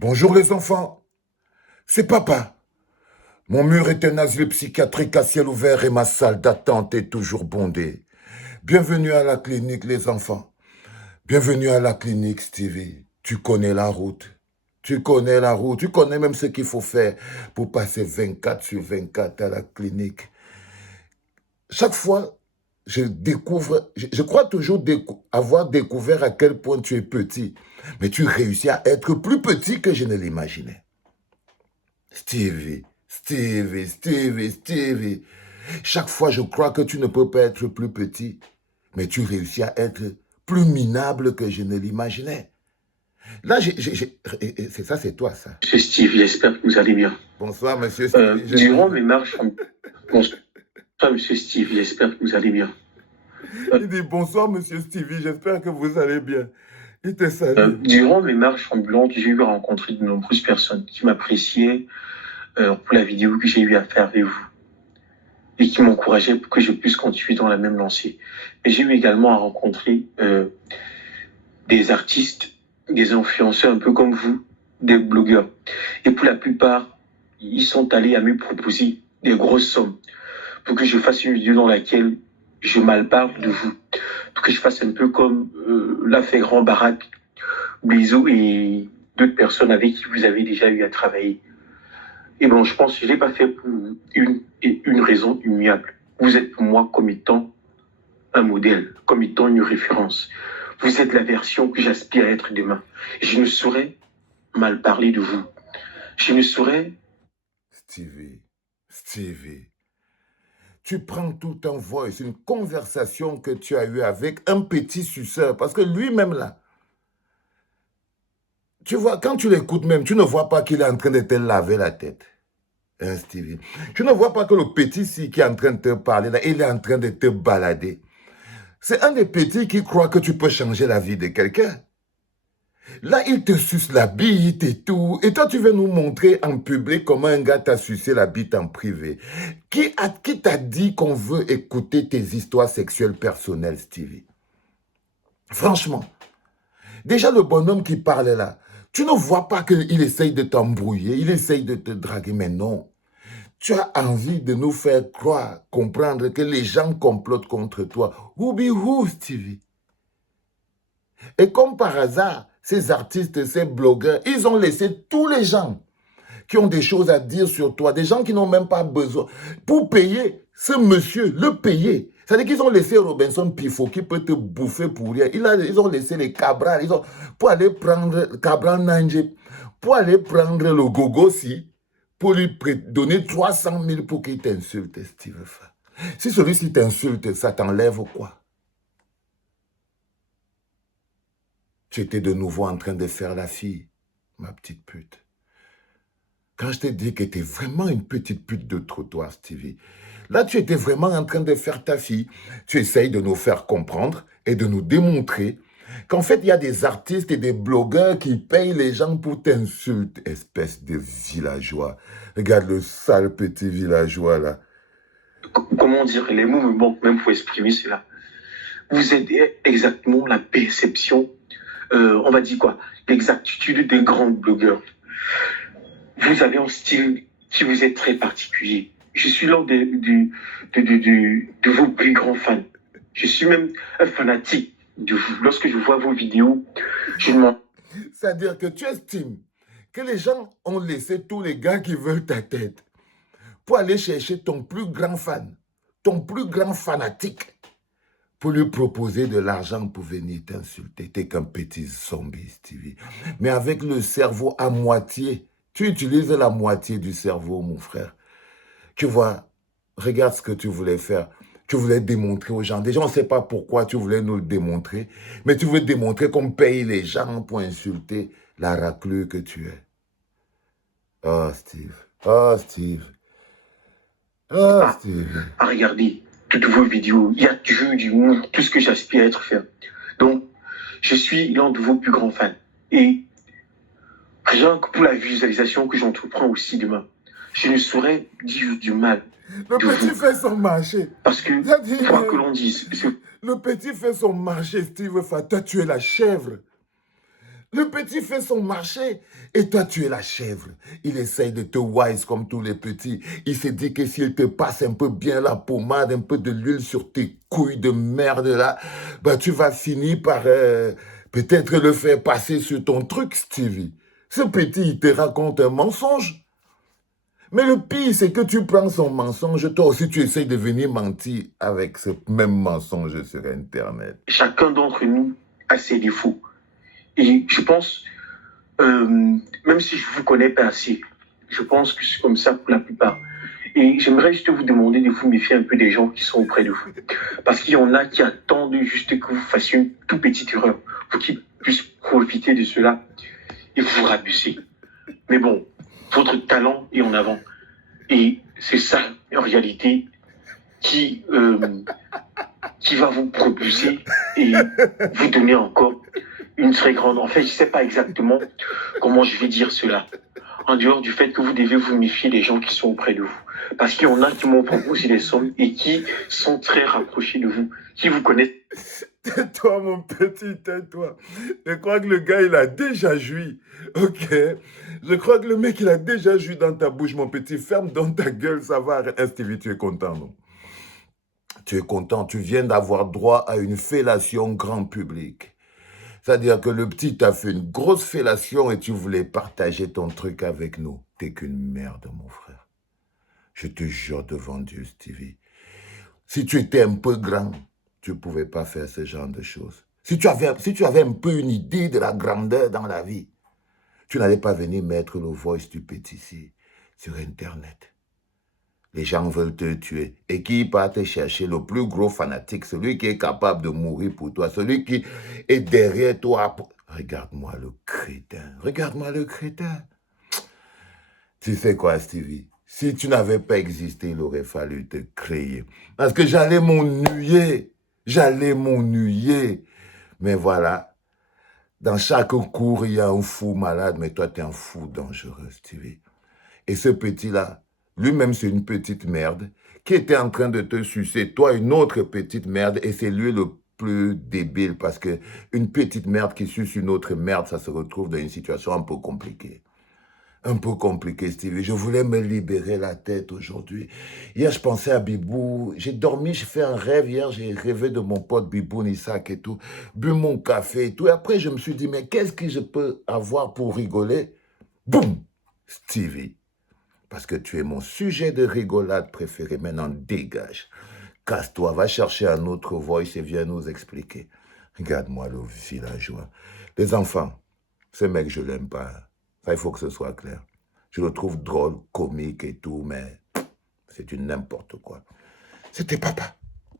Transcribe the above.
Bonjour les enfants, c'est papa. Mon mur est un asile psychiatrique à ciel ouvert et ma salle d'attente est toujours bondée. Bienvenue à la clinique les enfants. Bienvenue à la clinique Stevie. Tu connais la route. Tu connais la route. Tu connais même ce qu'il faut faire pour passer 24 sur 24 à la clinique. Chaque fois, je découvre, je crois toujours avoir découvert à quel point tu es petit. Mais tu réussis à être plus petit que je ne l'imaginais. Stevie, Stevie, Stevie, Stevie. Chaque fois, je crois que tu ne peux pas être plus petit, mais tu réussis à être plus minable que je ne l'imaginais. Là, c'est ça, c'est toi, ça. Monsieur Steve, j'espère que vous allez bien. Bonsoir, monsieur Stevie. Durant mes marches, bonsoir, monsieur Steve, j'espère que vous allez bien. Il dit bonsoir, monsieur Stevie, j'espère que vous allez bien. Il te salue. Durant mes marches ambulantes, j'ai eu à rencontrer de nombreuses personnes qui m'appréciaient pour la vidéo que j'ai eu à faire avec vous et qui m'encourageaient pour que je puisse continuer dans la même lancée. Mais j'ai eu également à rencontrer des artistes, des influenceurs un peu comme vous, des blogueurs. Et pour la plupart, ils sont allés à me proposer des grosses sommes pour que je fasse une vidéo dans laquelle je malparle de vous, pour que je fasse un peu comme l'a fait Grand Barack, Blizo et d'autres personnes avec qui vous avez déjà eu à travailler. Et bon, je pense que je ne l'ai pas fait pour une raison immuable. Vous êtes pour moi comme étant un modèle, comme étant une référence. Vous êtes la version que j'aspire à être demain. Je ne saurais mal parler de vous. Je ne saurais... Stevie, Stevie, tu prends tout en voice, une conversation que tu as eue avec un petit suceur, parce que lui-même là, tu vois, quand tu l'écoutes même, tu ne vois pas qu'il est en train de te laver la tête. Hein, Stevie? Tu ne vois pas que le petit ci qui est en train de te parler, là, il est en train de te balader. C'est un des petits qui croit que tu peux changer la vie de quelqu'un. Là, il te suce la bite et tout. Et toi, tu veux nous montrer en public comment un gars t'a sucé la bite en privé. Qui t'a dit qu'on veut écouter tes histoires sexuelles personnelles, Stevie? Franchement. Déjà, le bonhomme qui parle là, tu ne vois pas qu'il essaye de t'embrouiller, il essaye de te draguer, mais non. Tu as envie de nous faire croire, comprendre que les gens complotent contre toi. Who be who, Stevie? Et comme par hasard, ces artistes, ces blogueurs, ils ont laissé tous les gens qui ont des choses à dire sur toi, des gens qui n'ont même pas besoin, pour payer ce monsieur, le payer. C'est-à-dire qu'ils ont laissé Robinson Pifo qui peut te bouffer pour rien. Ils ont laissé les Cabral, pour aller prendre Cabral Nanje, pour aller prendre le Gogossi, pour lui donner 300 000 pour qu'il t'insulte, Steve Fa. Si celui-ci t'insulte, ça t'enlève quoi? Tu étais de nouveau en train de faire la fille, ma petite pute. Quand je t'ai dit que tu es vraiment une petite pute de trottoir, Stevie, là, tu étais vraiment en train de faire ta fille. Tu essayes de nous faire comprendre et de nous démontrer qu'en fait, il y a des artistes et des blogueurs qui payent les gens pour t'insulter, espèce de villageois. Regarde le sale petit villageois, là. Comment dire, les mots me manquent même pour exprimer cela. Vous êtes exactement la perception, on va dire quoi, l'exactitude des grands blogueurs. Vous avez un style qui vous est très particulier. Je suis l'un de vos plus grands fans. Je suis même un fanatique de vous. Lorsque je vois vos vidéos, je m'en... C'est-à-dire que tu estimes que les gens ont laissé tous les gars qui veulent ta tête pour aller chercher ton plus grand fan, ton plus grand fanatique, pour lui proposer de l'argent pour venir t'insulter. T'es qu'un petit zombie, Stevie. Mais avec le cerveau à moitié, tu utilises la moitié du cerveau, mon frère. Tu vois, regarde ce que tu voulais faire. Tu voulais démontrer aux gens. Déjà, on ne sait pas pourquoi tu voulais nous le démontrer, mais tu veux démontrer qu'on paye les gens pour insulter la raclure que tu es. Oh, Steve. Oh, Steve. Oh, Steve. À regarder toutes vos vidéos. Il y a toujours du monde, tout ce que j'aspire à être fait. Donc, je suis l'un de vos plus grands fans. Et rien que pour la visualisation que j'entreprends aussi demain, je ne saurais dire du mal. Le petit fait son marché. Parce que, quoi que l'on dise... Le petit fait son marché, Steve Fa. Toi, tu es la chèvre. Le petit fait son marché et toi, tu es la chèvre. Il essaye de te wise comme tous les petits. Il se dit que s'il te passe un peu bien la pommade, un peu de l'huile sur tes couilles de merde là, bah, tu vas finir par peut-être le faire passer sur ton truc, Stevie. Ce petit, il te raconte un mensonge. Mais le pire, c'est que tu prends son mensonge, toi aussi tu essayes de venir mentir avec ce même mensonge sur Internet. Chacun d'entre nous a ses défauts. Et je pense, même si je vous connais pas assez, je pense que c'est comme ça pour la plupart. Et j'aimerais juste vous demander de vous méfier un peu des gens qui sont auprès de vous. Parce qu'il y en a qui attendent juste que vous fassiez une toute petite erreur pour qu'ils puissent profiter de cela et vous rabaisser. Mais bon, votre talent est en avant. Et c'est ça, en réalité, qui va vous propulser et vous donner encore une très grande... En fait, je ne sais pas exactement comment je vais dire cela. En dehors du fait que vous devez vous méfier des gens qui sont auprès de vous. Parce qu'il y en a qui m'ont proposé des sommes et qui sont très rapprochés de vous, qui vous connaissent. Tais-toi, mon petit, tais-toi. Je crois que le gars, il a déjà joui. Ok? Je crois que le mec, il a déjà joui dans ta bouche, mon petit. Ferme dans ta gueule, ça va. Stevie, tu es content, non? Tu es content. Tu viens d'avoir droit à une fellation grand public. C'est-à-dire que le petit t'a fait une grosse fellation et tu voulais partager ton truc avec nous. T'es qu'une merde, mon frère. Je te jure devant Dieu, Stevie. Si tu étais un peu grand, tu ne pouvais pas faire ce genre de choses. Si tu avais un peu une idée de la grandeur dans la vie, tu n'allais pas venir mettre le voice du petit ici sur Internet. Les gens veulent te tuer. Et qui part te chercher le plus gros fanatique, celui qui est capable de mourir pour toi, celui qui est derrière toi. Regarde-moi le crétin. Regarde-moi le crétin. Tu sais quoi, Stevie? Si tu n'avais pas existé, il aurait fallu te créer. Parce que j'allais m'ennuyer. J'allais m'ennuyer. Mais voilà, dans chaque cours, il y a un fou malade, mais toi, tu es un fou dangereux, Stevie. Et ce petit-là, lui-même, c'est une petite merde qui était en train de te sucer, toi, une autre petite merde, et c'est lui le plus débile parce que une petite merde qui suce une autre merde, ça se retrouve dans une situation un peu compliquée. Un peu compliqué, Stevie. Je voulais me libérer la tête aujourd'hui. Hier, je pensais à Bibou. J'ai dormi, j'ai fait un rêve. Hier, j'ai rêvé de mon pote Bibou Nissak et tout. Bu mon café et tout. Et après, je me suis dit, mais qu'est-ce que je peux avoir pour rigoler? Boum! Stevie. Parce que tu es mon sujet de rigolade préféré. Maintenant, dégage. Casse-toi, va chercher un autre voice et viens nous expliquer. Regarde-moi le villageois. Les enfants, ce mec, je l'aime pas. Ça, il faut que ce soit clair. Je le trouve drôle, comique et tout, mais c'est du n'importe quoi. C'était papa.